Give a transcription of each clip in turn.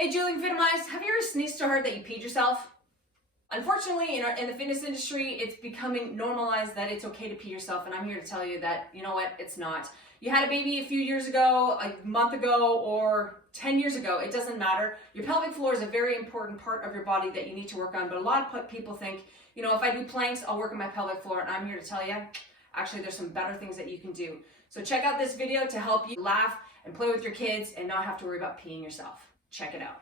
Hey Julie, Vitamize, have you ever sneezed so hard that you peed yourself? Unfortunately, in the fitness industry, it's becoming normalized that it's okay to pee yourself, and I'm here to tell you that, you know what, it's not. You had a baby a few years ago, a month ago, or 10 years ago, it doesn't matter. Your pelvic floor is a very important part of your body that you need to work on, but a lot of people think, you know, if I do planks, I'll work on my pelvic floor, and I'm here to tell you, actually, there's some better things that you can do. So check out this video to help you laugh and play with your kids and not have to worry about peeing yourself. Check it out.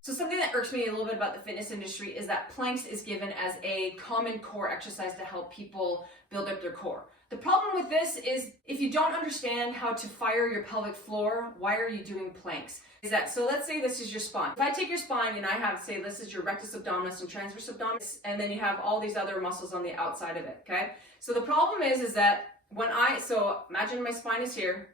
So something that irks me a little bit about the fitness industry is that planks is given as a common core exercise to help people build up their core. The problem with this is if you don't understand how to fire your pelvic floor, why are you doing planks? So let's say this is your spine. If I take your spine and I have, say, this is your rectus abdominis and transverse abdominis, and then you have all these other muscles on the outside of it, okay? So the problem is that so imagine my spine is here,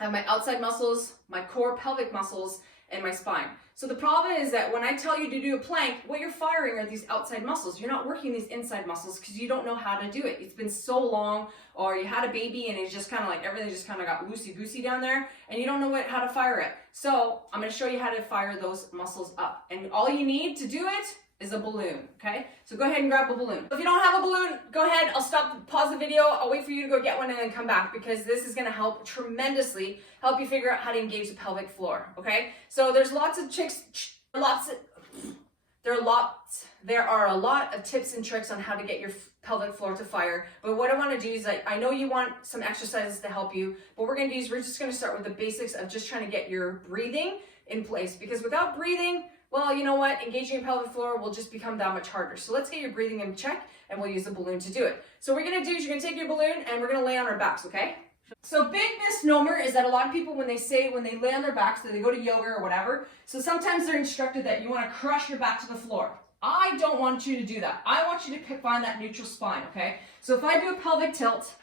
I have my outside muscles, my core pelvic muscles, and my spine. So the problem is that when I tell you to do a plank, what you're firing are these outside muscles. You're not working these inside muscles because you don't know how to do it. It's been so long, or you had a baby and it's just kind of like everything just kind of got loosey-goosey down there and you don't know how to fire it. So I'm going to show you how to fire those muscles up. And all you need to do it is a balloon, okay? So go ahead and grab a balloon. If you don't have a balloon, go ahead, pause the video, I'll wait for you to go get one and then come back because this is gonna help tremendously, help you figure out how to engage the pelvic floor, okay? So there's lots of there are a lot of tips and tricks on how to get your pelvic floor to fire, but what I wanna do is I know you want some exercises to help you, but we're just gonna start with the basics of just trying to get your breathing in place because without breathing, well, you know what? Engaging your pelvic floor will just become that much harder. So let's get your breathing in check and we'll use the balloon to do it. So what we're gonna do is you're gonna take your balloon and we're gonna lay on our backs, okay? So big misnomer is that a lot of people when they lay on their backs, that they go to yoga or whatever, so sometimes they're instructed that you wanna crush your back to the floor. I don't want you to do that. I want you to find that neutral spine, okay? So if I do a pelvic tilt,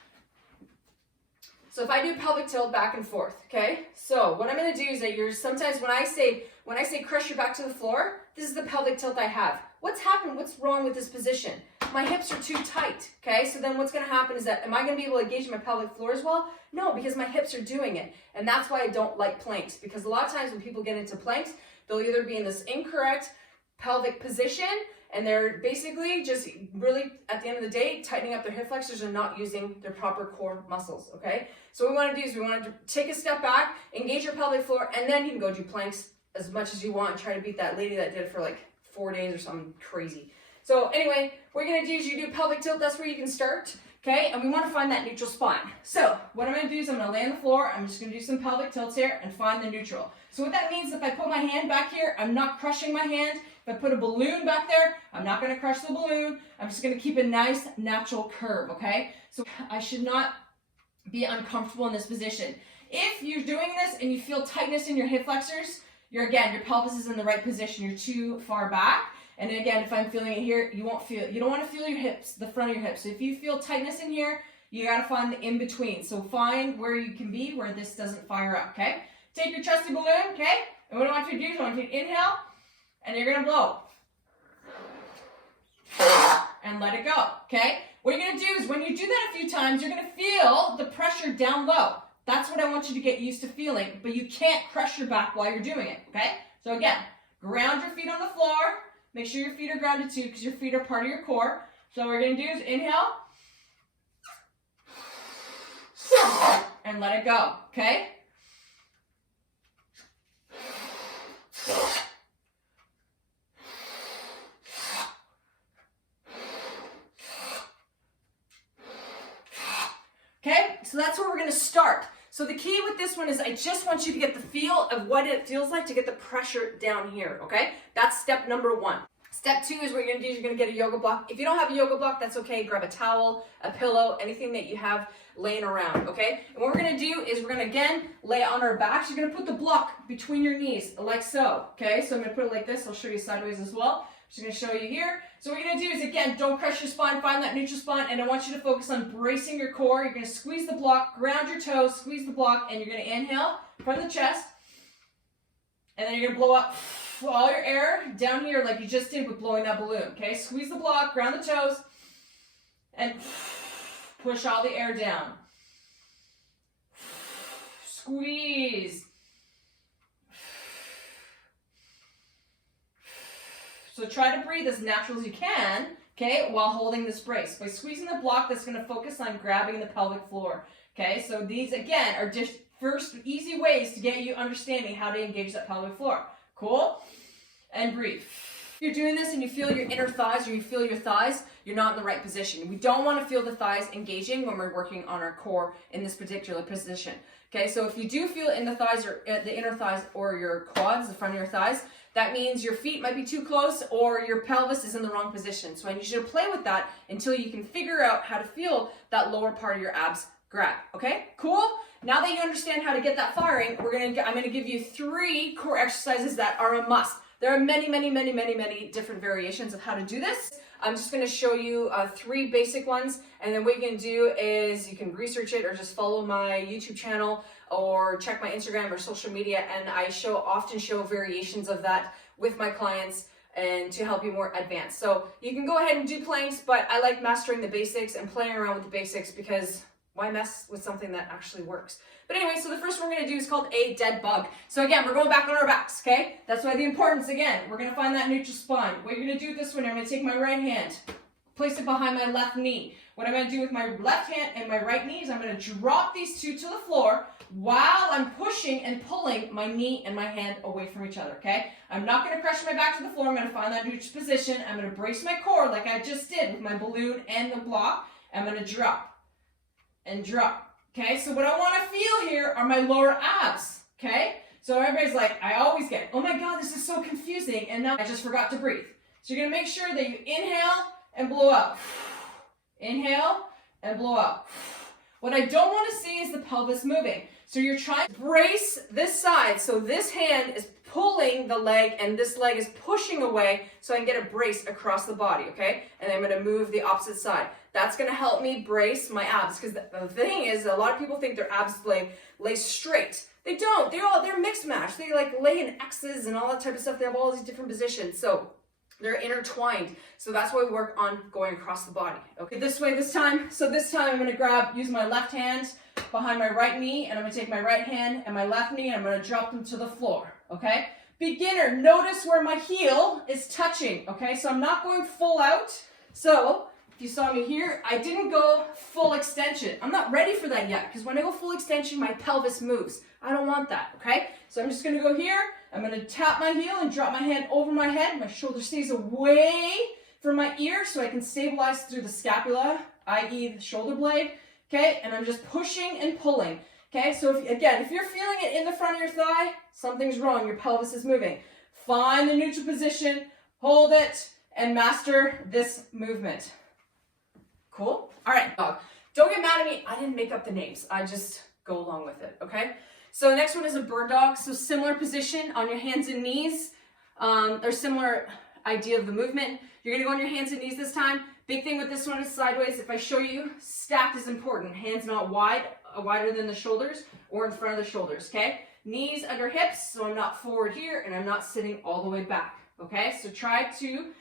back and forth, okay? So what I'm gonna do is that sometimes when I say crush your back to the floor, this is the pelvic tilt I have. What's happened? What's wrong with this position? My hips are too tight, okay? So then what's gonna happen is that, am I gonna be able to engage my pelvic floor as well? No, because my hips are doing it. And that's why I don't like planks, because a lot of times when people get into planks, they'll either be in this incorrect pelvic position, and they're basically just really, at the end of the day, tightening up their hip flexors and not using their proper core muscles, okay? So what we wanna do is we wanna take a step back, engage your pelvic floor, and then you can go do planks as much as you want and try to beat that lady that did it for like 4 days or something crazy. So anyway, what you're gonna do is you do pelvic tilt, that's where you can start, okay? And we wanna find that neutral spine. So what I'm gonna do is I'm gonna lay on the floor, I'm just gonna do some pelvic tilts here and find the neutral. So what that means, if I put my hand back here, I'm not crushing my hand. If I put a balloon back there, I'm not gonna crush the balloon. I'm just gonna keep a nice natural curve, okay? So I should not be uncomfortable in this position. If you're doing this and you feel tightness in your hip flexors, your pelvis is in the right position. You're too far back. And again, if I'm feeling it here, you don't want to feel your hips, the front of your hips. So if you feel tightness in here, you got to find the in between. So find where you can be where this doesn't fire up, okay? Take your trusty balloon, okay? And what I want you to do is I want you to inhale, and you're going to blow. And let it go, okay? What you're going to do is when you do that a few times, you're going to feel the pressure down low. That's what I want you to get used to feeling, but you can't crush your back while you're doing it, okay? So again, ground your feet on the floor. Make sure your feet are grounded too, because your feet are part of your core. So what we're gonna do is inhale, and let it go, okay? Okay, so that's where we're gonna start. So the key with this one is I just want you to get the feel of what it feels like to get the pressure down here, okay? That's step number 1. Step 2 is what you're gonna do is you're gonna get a yoga block. If you don't have a yoga block, that's okay. Grab a towel, a pillow, anything that you have laying around, okay? And what we're gonna do is we're gonna, again, lay on our backs. You're gonna put the block between your knees, like so, okay? So I'm gonna put it like this. I'll show you sideways as well. Just gonna show you here. So what you're gonna do is, again, don't crush your spine, find that neutral spine, and I want you to focus on bracing your core. You're gonna squeeze the block, ground your toes, squeeze the block, and you're gonna inhale from the chest, and then you're gonna blow up all your air down here like you just did with blowing that balloon, okay? Squeeze the block, ground the toes, and push all the air down. squeeze. So try to breathe as natural as you can, okay, while holding this brace. By squeezing the block, that's going to focus on grabbing the pelvic floor, okay? So these, again, are just first easy ways to get you understanding how to engage that pelvic floor. Cool? And breathe. If you're doing this and you feel your inner thighs or you feel your thighs, you're not in the right position. We don't want to feel the thighs engaging when we're working on our core in this particular position. Okay, so if you do feel in the thighs or the inner thighs or your quads, the front of your thighs, that means your feet might be too close or your pelvis is in the wrong position. So I need you to play with that until you can figure out how to feel that lower part of your abs grab. Okay, cool? Now that you understand how to get that firing, I'm gonna give you 3 core exercises that are a must. There are many different variations of how to do this. I'm just going to show you 3 basic ones, and then what you can do is you can research it or just follow my YouTube channel or check my Instagram or social media, and I often show variations of that with my clients and to help you more advanced. So you can go ahead and do planks, but I like mastering the basics and playing around with the basics because why mess with something that actually works? But anyway, so the first one we're going to do is called a dead bug. So again, we're going back on our backs, okay? That's why the importance, again, we're going to find that neutral spine. What you're going to do with this one, I'm going to take my right hand, place it behind my left knee. What I'm going to do with my left hand and my right knee is I'm going to drop these two to the floor while I'm pushing and pulling my knee and my hand away from each other, okay? I'm not going to crush my back to the floor. I'm going to find that neutral position. I'm going to brace my core like I just did with my balloon and the block. I'm going to drop and drop. Okay, so what I want to feel here are my lower abs, okay? So everybody's like, I always get, oh my God, this is so confusing, and now I just forgot to breathe. So you're going to make sure that you inhale and blow out. Inhale and blow out. What I don't want to see is the pelvis moving. So you're trying to brace this side, so this hand is pulling the leg, and this leg is pushing away, so I can get a brace across the body, okay? And I'm going to move the opposite side. That's going to help me brace my abs, because the thing is, a lot of people think their abs lay straight. They don't. They're mixed match. They like lay in X's and all that type of stuff. They have all these different positions, so they're intertwined. So that's why we work on going across the body. Okay, this way this time. So this time I'm going to use my left hand behind my right knee, and I'm going to take my right hand and my left knee, and I'm going to drop them to the floor. Okay. Beginner, notice where my heel is touching. Okay, so I'm not going full out. So if you saw me here, I didn't go full extension. I'm not ready for that yet, because when I go full extension, my pelvis moves. I don't want that, okay? So I'm just going to go here. I'm going to tap my heel and drop my hand over my head. My shoulder stays away from my ear so I can stabilize through the scapula, i.e. the shoulder blade, okay? And I'm just pushing and pulling, okay? So if you're feeling it in the front of your thigh, something's wrong. Your pelvis is moving. Find the neutral position, hold it, and master this movement. Cool? All right, dog. Don't get mad at me. I didn't make up the names. I just go along with it, okay? So the next one is a bird dog. So similar position on your hands and knees. There's similar idea of the movement. You're going to go on your hands and knees this time. Big thing with this one is sideways. If I show you, stacked is important. Hands not wider than the shoulders or in front of the shoulders, okay? Knees under hips, so I'm not forward here and I'm not sitting all the way back, okay? So try to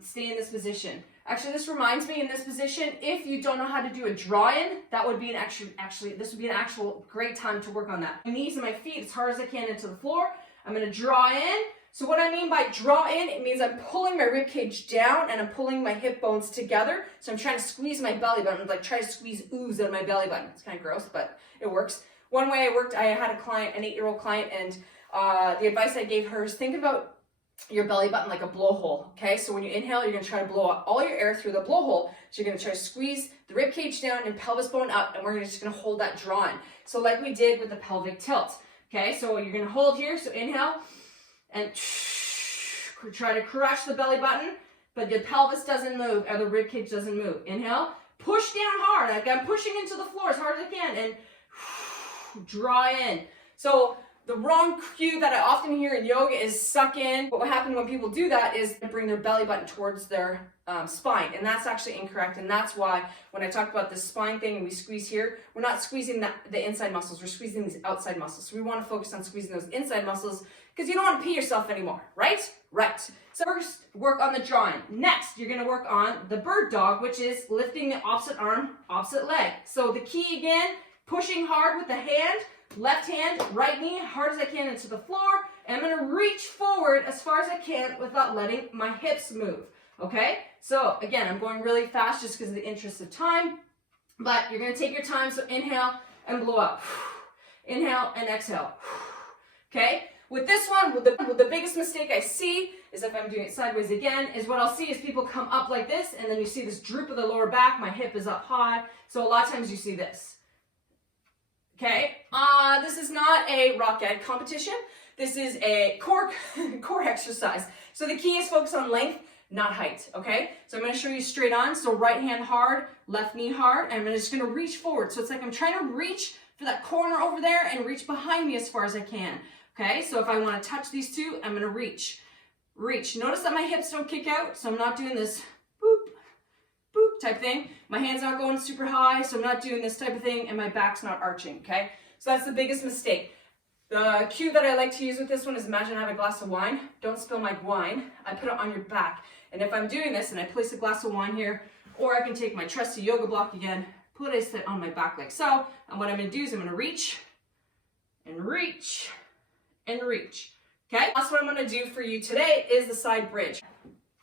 stay in this position. Actually, this reminds me, in this position, if you don't know how to do a draw-in, that would be this would be an actual great time to work on that. My knees and my feet as hard as I can into the floor. I'm going to draw in. So what I mean by draw in, it means I'm pulling my rib cage down and I'm pulling my hip bones together. So I'm trying to squeeze my belly button, like try to squeeze ooze out of my belly button. It's kind of gross, but it works. One way I had a client, an 8-year-old client, and the advice I gave her is think about your belly button like a blowhole, okay? So when you inhale, you're going to try to blow out all your air through the blowhole. So you're going to try to squeeze the rib cage down and pelvis bone up, and we're just going to hold that draw in. So like we did with the pelvic tilt, okay? So you're going to hold here, so inhale, and try to crush the belly button, but the pelvis doesn't move, or the rib cage doesn't move. Inhale, push down hard, like I'm pushing into the floor as hard as I can, and draw in. So the wrong cue that I often hear in yoga is suck in. But what happens when people do that is they bring their belly button towards their spine, and that's actually incorrect. And that's why when I talk about this spine thing and we squeeze here, we're not squeezing the inside muscles, we're squeezing these outside muscles. So we want to focus on squeezing those inside muscles because you don't want to pee yourself anymore, right? Right. So first, work on the drawing. Next, you're going to work on the bird dog, which is lifting the opposite arm, opposite leg. So the key again, pushing hard with the hand, Left hand, right knee, hard as I can into the floor. And I'm gonna reach forward as far as I can without letting my hips move, okay? So again, I'm going really fast just because of the interest of time, but you're gonna take your time, so inhale and blow out. Inhale and exhale, okay? With this one, with the biggest mistake I see is if I'm doing it sideways again, is what I'll see is people come up like this, and then you see this droop of the lower back, my hip is up high, so a lot of times you see this. Okay, this is not a rock gag competition. This is a core exercise. So the key is focus on length, not height, okay? So I'm gonna show you straight on. So right hand hard, left knee hard, and I'm just gonna reach forward. So it's like I'm trying to reach for that corner over there and reach behind me as far as I can, okay? So if I wanna touch these two, I'm gonna reach. Notice that my hips don't kick out, so I'm not doing this boop, boop type thing. My hand's not going super high, so I'm not doing this type of thing, and my back's not arching, okay? So that's the biggest mistake. The cue that I like to use with this one is imagine I have a glass of wine. Don't spill my wine. I put it on your back. And if I'm doing this and I place a glass of wine here, or I can take my trusty yoga block again, put it on my back like so, and what I'm gonna do is I'm gonna reach, and reach, and reach. Okay, that's what I'm gonna do for you today is the side bridge.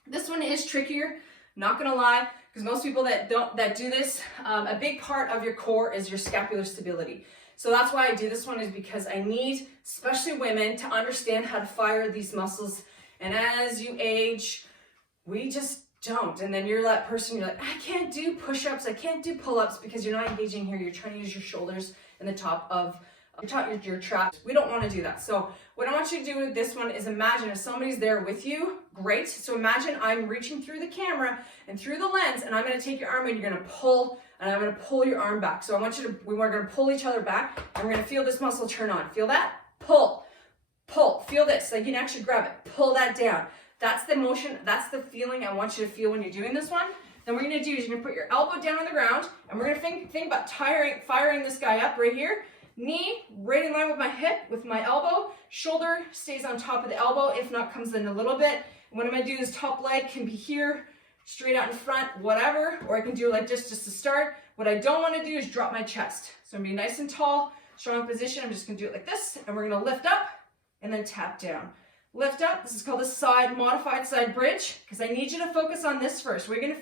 This one is trickier, not gonna lie, because most people that do this, a big part of your core is your scapular stability. So that's why I do this one, is because I need, especially women, to understand how to fire these muscles. And as you age, we just don't. And then you're that person, you're like, I can't do push-ups, I can't do pull-ups, because you're not engaging here. You're trying to use your shoulders and the top of your traps. We don't want to do that. So what I want you to do with this one is imagine if somebody's there with you, great. So imagine I'm reaching through the camera and through the lens, and I'm going to take your arm and you're going to pull, and I'm going to pull your arm back. So I want you to, we're going to pull each other back, and we're going to feel this muscle turn on. Feel that? Pull, pull. Feel this. Like you can actually grab it. Pull that down. That's the motion. That's the feeling I want you to feel when you're doing this one. Then what we're going to do is you're going to put your elbow down on the ground, and we're going to think about firing this guy up right here. Knee right in line with my hip, with my elbow. Shoulder stays on top of the elbow, if not comes in a little bit. And what I'm gonna do is top leg can be here, straight out in front, whatever, or I can do like this just to start. What I don't wanna do is drop my chest. So I'm gonna be nice and tall, strong position. I'm just gonna do it like this, and we're gonna lift up and then tap down. Lift up, this is called a modified side bridge, because I need you to focus on this first. We're gonna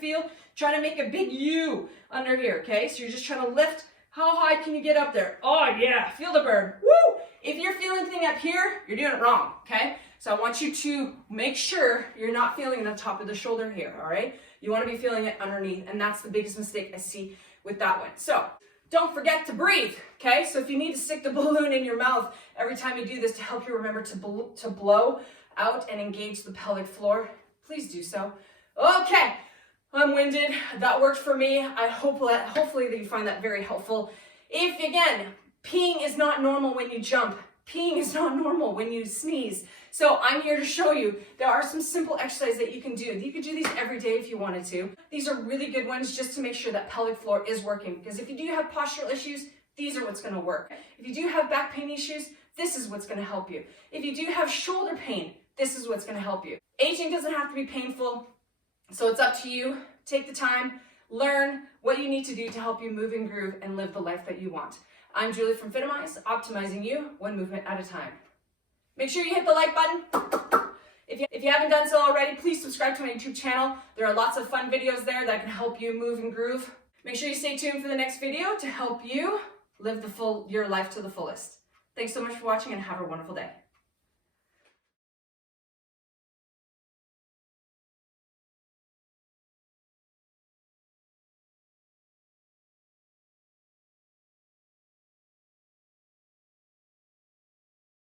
try to make a big U under here, okay? So you're just trying to lift. How high can you get up there? Oh yeah, feel the burn, woo! If you're feeling the thing up here, you're doing it wrong, okay? So I want you to make sure you're not feeling it on top of the shoulder here, all right? You wanna be feeling it underneath, and that's the biggest mistake I see with that one. So, don't forget to breathe, okay? So if you need to stick the balloon in your mouth every time you do this to help you remember to blow out and engage the pelvic floor, please do so. Okay. I'm winded. That worked for me. Hopefully that you find that very helpful. If, again, peeing is not normal when you jump. Peeing is not normal when you sneeze. So I'm here to show you there are some simple exercises that you can do. You could do these every day if you wanted to. These are really good ones just to make sure that pelvic floor is working. Because if you do have postural issues, these are what's going to work. If you do have back pain issues, this is what's going to help you. If you do have shoulder pain, this is what's going to help you. Aging doesn't have to be painful. So it's up to you. Take the time, learn what you need to do to help you move and groove and live the life that you want. I'm Julie from Fitimize, optimizing you one movement at a time. Make sure you hit the like button. If you haven't done so already, please subscribe to my YouTube channel. There are lots of fun videos there that can help you move and groove. Make sure you stay tuned for the next video to help you live your life to the fullest. Thanks so much for watching, and have a wonderful day.